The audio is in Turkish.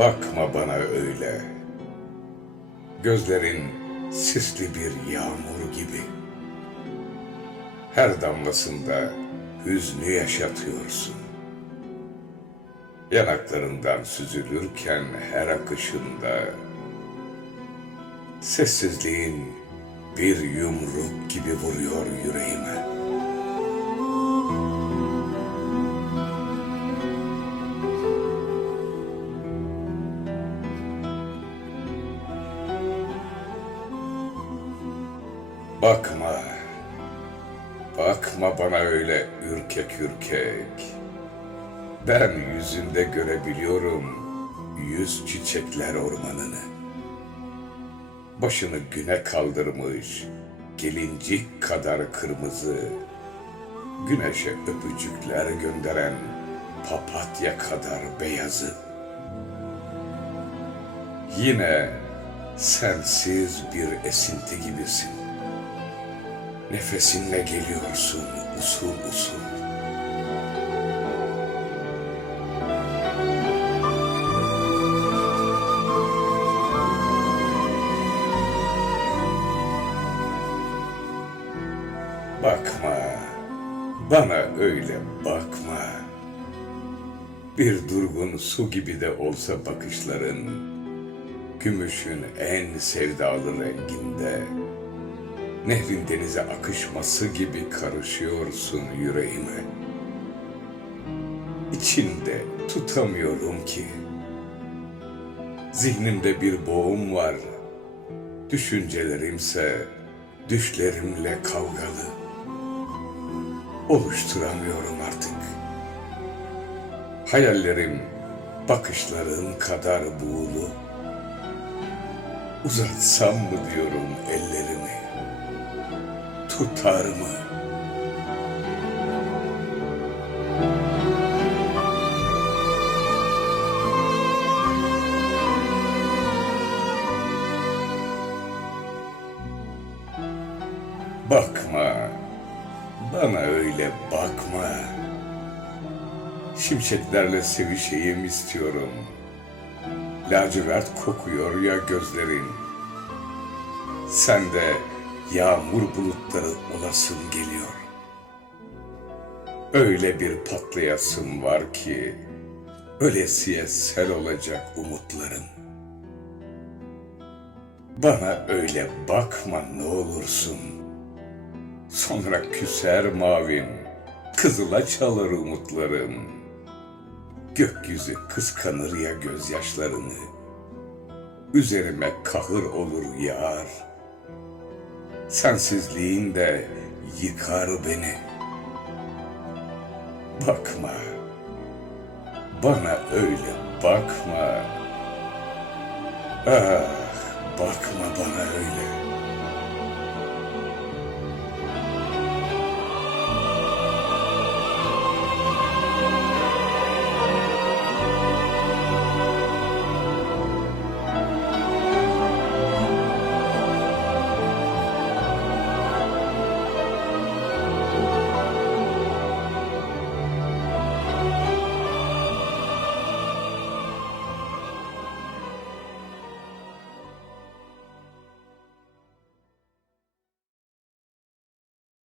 Bakma bana öyle. Gözlerin sisli bir yağmur gibi. Her damlasında hüznü yaşatıyorsun. Yanaklarından süzülürken her akışında sessizliğin bir yumruk gibi vuruyor yüreğime. Bakma. Bakma bana öyle ürkek ürkek. Ben yüzünde görebiliyorum yüz çiçekler ormanını. Başını güne kaldırmış gelincik kadar kırmızı. Güneşe öpücükler gönderen papatya kadar beyazı. Yine sensiz bir esinti gibisin. Nefesinle geliyorsun usul usul. Bakma, bana öyle bakma. Bir durgun su gibi de olsa bakışların, gümüşün en sevdalı renginde, nehrin denize akışması gibi karışıyorsun yüreğime. İçinde tutamıyorum ki. Zihnimde bir boğum var. Düşüncelerimse düşlerimle kavgalı. Oluşturamıyorum artık. Hayallerim bakışların kadar buğulu. Uzatsam mı diyorum ellerimi tutar mı? Bakma, bana öyle bakma. Şimşeklerle sevişeyim istiyorum. Lacivert kokuyor ya gözlerin. Sen de yağmur bulutları olasın geliyor. Öyle bir patlayasım var ki, ölesiye sel olacak umutlarım. Bana öyle bakma ne olursun. Sonra küser mavim, kızıla çalar umutlarım. Gökyüzü kıskanır ya gözyaşlarını. Üzerime kahır olur yağar. Sensizliğin de yıkar beni. Bakma. Bana öyle bakma. Ah, bakma bana öyle.